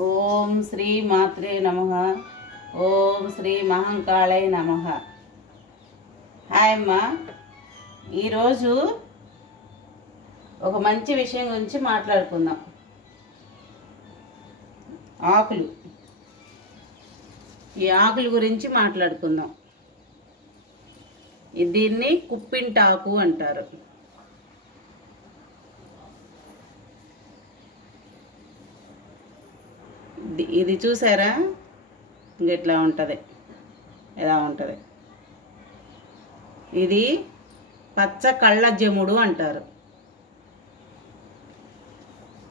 ఓం శ్రీ మాత్రే నమ. ఓం శ్రీ మహంకాళై నమ. హాయ్ అమ్మా. ఈరోజు ఒక మంచి విషయం గురించి మాట్లాడుకుందాం. ఆకులు. ఈ ఆకుల గురించి మాట్లాడుకుందాం. దీన్ని కుప్పింటాకు అంటారు. ఇది- ఇది చూసారా? ఇంక ఇట్లా ఉంటుంది? ఎలా ఉంటుంది? ఇది పచ్చ కళ్ళ అంటారు.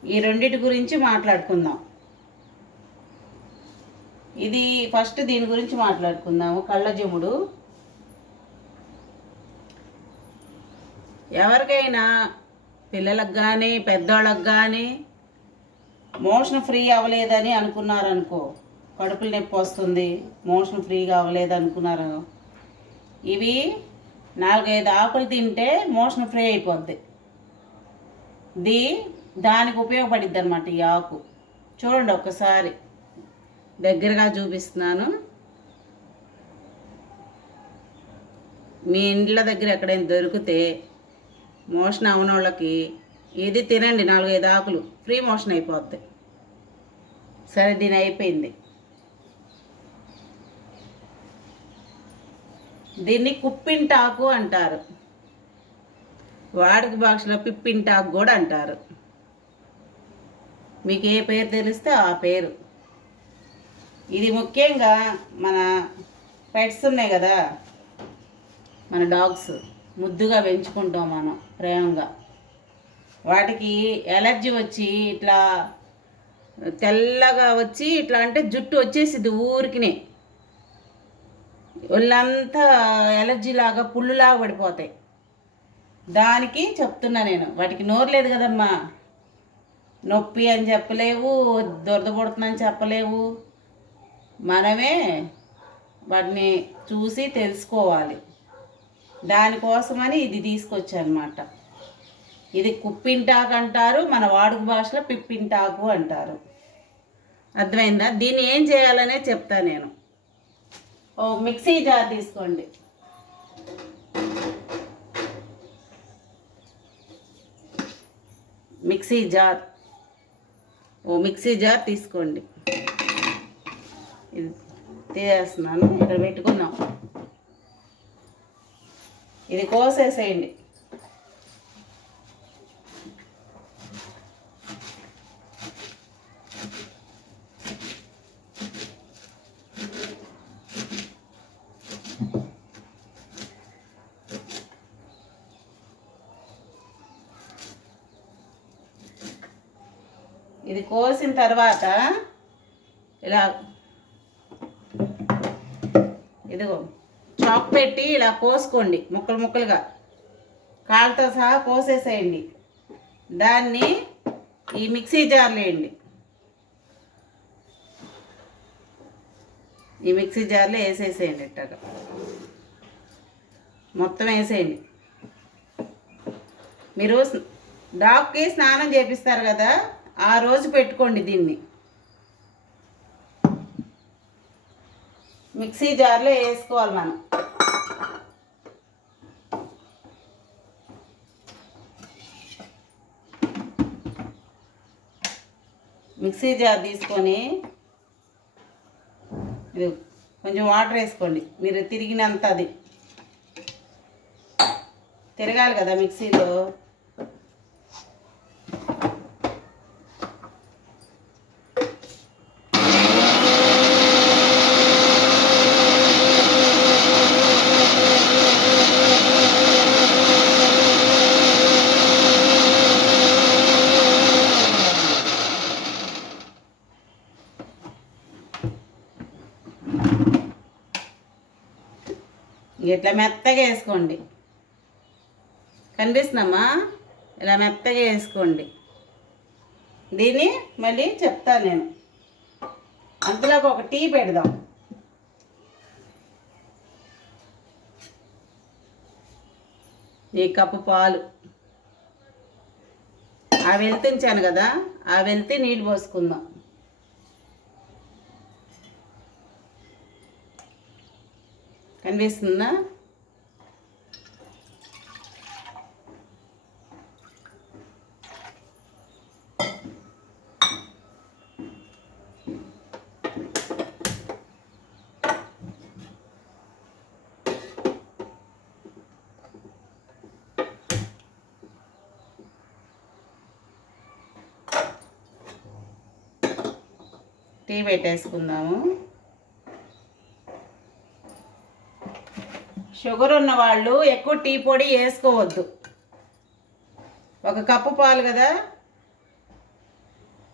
ఈ రెండిటి గురించి మాట్లాడుకుందాం. ఇది ఫస్ట్ దీని గురించి మాట్లాడుకుందాము. కళ్ళజముడు. ఎవరికైనా పిల్లలకు కానీ పెద్దవాళ్ళకి కానీ మోషన్ ఫ్రీ అవ్వలేదని అనుకున్నారనుకో కడుపులు నొప్పి వస్తుంది. మోషన్ ఫ్రీగా అవ్వలేదు అనుకున్నారు. ఇవి నాలుగైదు ఆకులు తింటే మోషన్ ఫ్రీ అయిపోద్ది. ది దానికి ఉపయోగపడిద్ది అనమాట ఈ ఆకు. చూడండి ఒక్కసారి. దగ్గరగా చూపిస్తున్నాను. మీ ఇండ్ల దగ్గర ఎక్కడైనా దొరికితే మోషన్ అవన ఇది తినండి నాలుగైదు ఆకులు. ఫ్రీ మోషన్ అయిపోద్ది. సరే దీని అయిపోయింది. దీన్ని కుప్పింటాకు అంటారు. వాడికి భాషలో పిప్పింటాకు కూడా అంటారు. మీకు ఏ పేరు తెలిస్తే ఆ పేరు. ఇది ముఖ్యంగా మన పెట్స్ ఉన్నాయి కదా మన డాగ్స్. ముద్దుగా పెంచుకుంటాం మనం ప్రేమగా వాటికి ఎలర్జీ వచ్చి ఇట్లా తెల్లగా వచ్చి ఇట్లా అంటే జుట్టు వచ్చేసిద్ది ఊరికినే. ఒళ్ళంతా ఎలర్జీ లాగా పుళ్ళులాగా పడిపోతాయి. దానికి చెప్తున్నా నేను వాటికి నోరు లేదు కదమ్మా. నొప్పి అని చెప్పలేవు దురద పుడుతుందని చెప్పలేవు. మనమే వాటిని చూసి తెలుసుకోవాలి. దానికోసమని ఇది తీసుకొచ్చనమాట. ఇది కుప్పింటాకు అంటారు మన వాడుక భాషలో పిప్పింటాకు అంటారు. అర్థమైందా? దీన్ని ఏం చేయాలనే చెప్తా నేను. ఓ మిక్సీ జార్ తీసుకోండి. Mixie jar. ఓ మిక్సీ జార్ తీసుకోండి. ఇది తీసేస్తున్నాను ఇక్కడ పెట్టుకుందాం. ఇది కోసేసేయండి. ఇది కోసిన తర్వాత ఇలా ఇదిగో చాక్ పెట్టి ఇలా కోసుకోండి ముక్కలు ముక్కలుగా. కాళ్ళతో సహా కోసేసేయండి. దాన్ని ఈ మిక్సీ జార్లో వేయండి. ఈ మిక్సీ జార్లో వేసేసేయండి ఇట్టాక మొత్తం వేసేయండి. మీరు స్- డాగ్కి స్నానం చేపిస్తారు కదా? ఆ రోజు పెట్టుకోండి దీన్ని. మిక్సీ జార్లో వేసుకోవాలి మనం. మిక్సీ జార్ తీసుకొని ఇది కొంచెం వాటర్ వేసుకోండి. మీరు తిరిగినంత అది తిరగాలి కదా మిక్సీలో. ఇట్లా మెత్తగా వేసుకోండి. కనిపిస్తుందమ్మా? ఇలా మెత్తగా వేసుకోండి. దీన్ని మళ్ళీ చెప్తాను నేను. అంతలోకి ఒక టీ పెడదాం. ఈ కప్పు పాలు. ఆ వెళ్తుంచాను కదా ఆ వెళ్తే నీళ్ళు పోసుకుందాం. కనిపిస్తుందా? టీ పెట్టేసుకుందాము. షుగర్ ఉన్న వాళ్ళు ఎక్కువ టీ పొడి వేసుకోవద్దు. ఒక కప్పు పాలు కదా?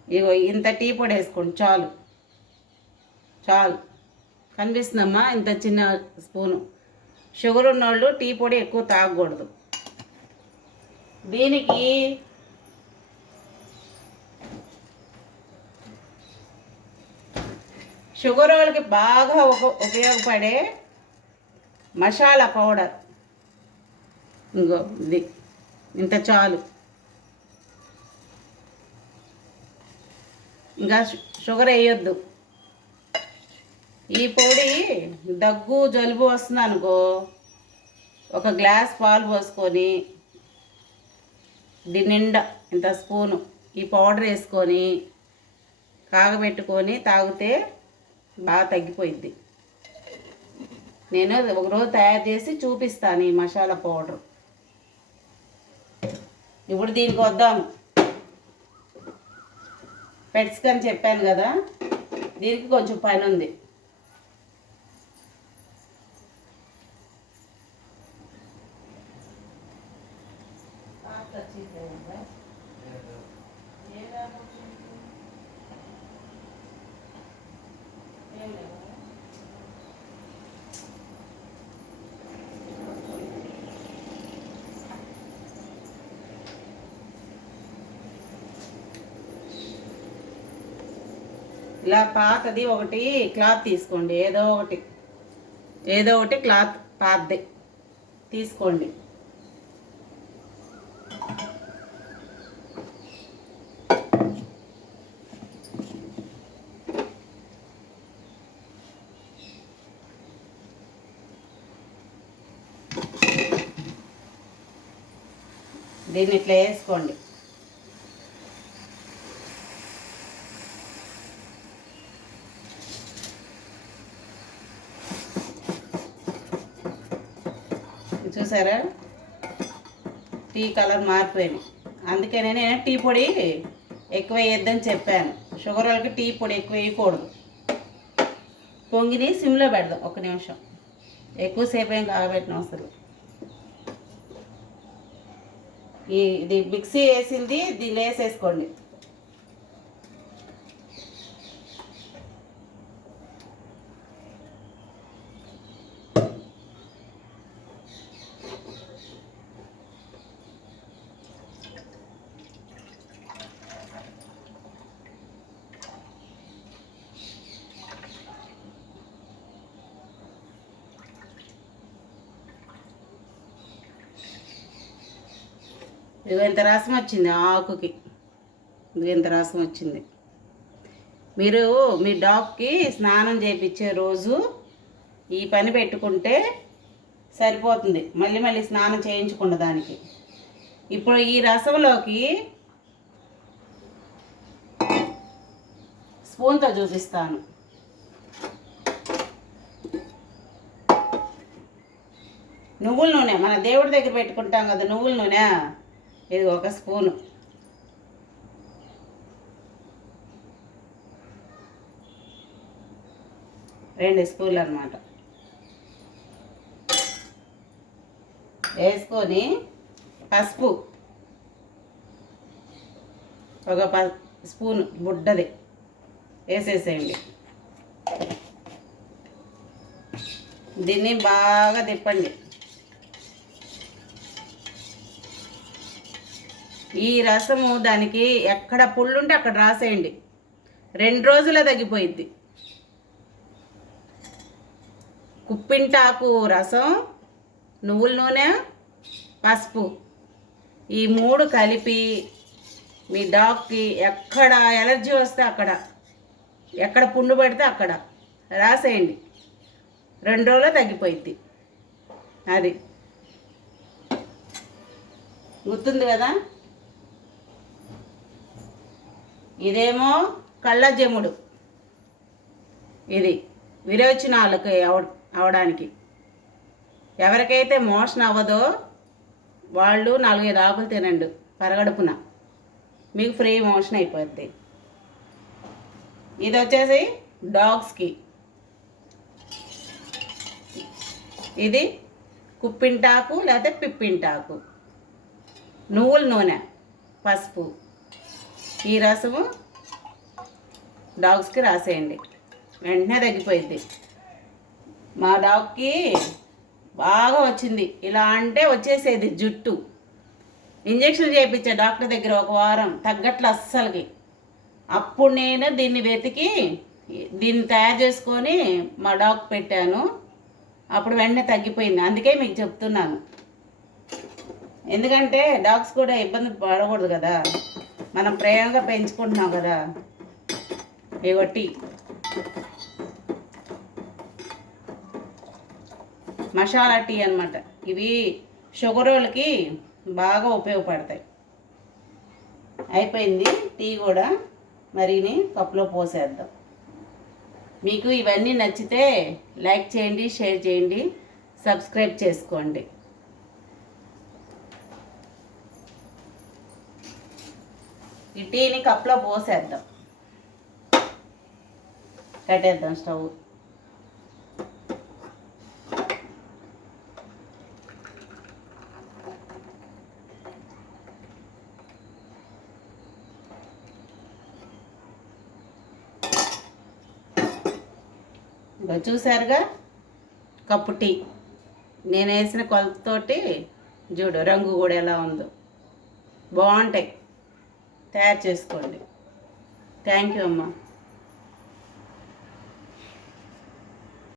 ఇగో ఇంత టీ పొడి వేసుకోండి చాలు. చాలు. కనిపిస్తుందమ్మా ఇంత చిన్న స్పూను. షుగర్ ఉన్నోళ్ళు టీ పొడి ఎక్కువ తాగకూడదు. దీనికి షుగర్ వాళ్ళకి బాగా ఉప ఉపయోగపడే మసాలా పౌడర్. ఇంకో ఇది. ఇంత చాలు. ఇంకా షుగర్ వేయొద్దు. ఈ పొడి దగ్గు జలుబు వస్తుంది అనుకో ఒక గ్లాస్ పాలు పోసుకొని దీని నిండా ఇంత స్పూను ఈ పౌడర్ వేసుకొని కాగబెట్టుకొని తాగితే బాగా తగ్గిపోయింది నేను ఒకరోజు తయారు చేసి చూపిస్తాను ఈ మసాలా పౌడర్. ఇప్పుడు దీనికి వద్దాము పెట్స్ అని చెప్పాను కదా దీనికి కొంచెం పని ఉంది. ఇలా పాతది ఒకటి క్లాత్ తీసుకోండి. ఏదో ఒకటి. ఏదో ఒకటి క్లాత్ పాతది. తీసుకోండి. దీన్ని ఇట్లా వేసుకోండి. చూసారా? టీ కలర్ మారిపోయింది. అందుకనే నేను టీ పొడి ఎక్కువ వేయొద్దని చెప్పాను. షుగర్ వాళ్ళకి టీ పొడి ఎక్కువ వేయకూడదు. పొంగిని సిమ్లో పెడదాం ఒక నిమిషం. ఎక్కువసేపు ఏం కాగబెట్టిన అవసరం ఈ ఇది మిక్సీ వేసింది దీన్ని వేసేసుకోండి. ఇదిగో ఇంత రసం వచ్చింది ఆకుకి. ఇదిగో ఇంత రసం వచ్చింది. మీరు మీ డాగ్కి స్నానం చేయించే రోజు ఈ పని పెట్టుకుంటే సరిపోతుంది. మళ్ళీ మళ్ళీ స్నానం చేయించకుండా దానికి. ఇప్పుడు ఈ రసంలోకి స్పూన్తో చూపిస్తాను. నువ్వుల నూనె మన దేవుడి దగ్గర పెట్టుకుంటాం కదా నువ్వుల నూనె. ఇది ఒక స్పూను. రెండు స్పూన్లు అనమాట వేసుకొని పసుపు. ఒక ప స్పూన్ బుడ్డది. వేసేసేయండి. దీన్ని బాగా తిప్పండి. ఈ రసము దానికి ఎక్కడ పుళ్ళుంటే అక్కడ రాసేయండి. రెండు రోజుల తగ్గిపోయిద్ది. కుప్పింటాకు రసం నువ్వుల నూనె పసుపు. ఈ మూడు కలిపి మీ డాగ్కి ఎక్కడ ఎలర్జీ వస్తే అక్కడ ఎక్కడ పుండు పడితే అక్కడ రాసేయండి. రెండు రోజులు తగ్గిపోయింది అది. గుర్తుంది కదా? ఇదేమో కళ్ళజముడు. ఇది విరోచనాలకు అవ అవడానికి. ఎవరికైతే మోషన్ అవ్వదో వాళ్ళు నాలుగైదు ఆకులు తినండి పరగడుపున. మీకు ఫ్రీ మోషన్ అయిపోద్ది. ఇది వచ్చేసి డాగ్స్కి. ఇది కుప్పింటాకు లేకపోతే పిప్పింటాకు. నువ్వుల నూనె పసుపు. ఈ రసము డాగ్స్కి రాసేయండి. వెంటనే తగ్గిపోయింది మా డాగ్కి బాగా వచ్చింది. ఇలా అంటే వచ్చేసేది జుట్టు. ఇంజక్షన్ చేయించా డాక్టర్ దగ్గర ఒక వారం తగ్గట్లు అస్సలకి. అప్పుడు నేను దీన్ని వెతికి దీన్ని తయారు చేసుకొని మా డాగ్ పెట్టాను. అప్పుడు వెంటనే తగ్గిపోయింది. అందుకే మీకు చెప్తున్నాను. ఎందుకంటే డాగ్స్ కూడా ఇబ్బంది పడకూడదు కదా. మనం ప్రేమగా పెంచుకుంటున్నాం కదా. ఇగొట్టి మసాలా టీ అనమాట ఇవి షుగర్ వాళ్ళకి బాగా ఉపయోగపడతాయి. అయిపోయింది టీ కూడా. మరిని కప్పులో పోసేద్దాం. మీకు ఇవన్నీ నచ్చితే లైక్ చేయండి షేర్ చేయండి సబ్స్క్రైబ్ చేసుకోండి. ఈ టీని కప్లో పోసేద్దాం. కట్టేద్దాం స్టవ్. ఇంకా చూసారుగా కప్పు టీ. నేను వేసిన కొలతతోటి చూడు రంగు కూడా ఎలా ఉందో. బాగుంటాయి. తయారు చేసుకోండి. థ్యాంక్ యూ అమ్మా.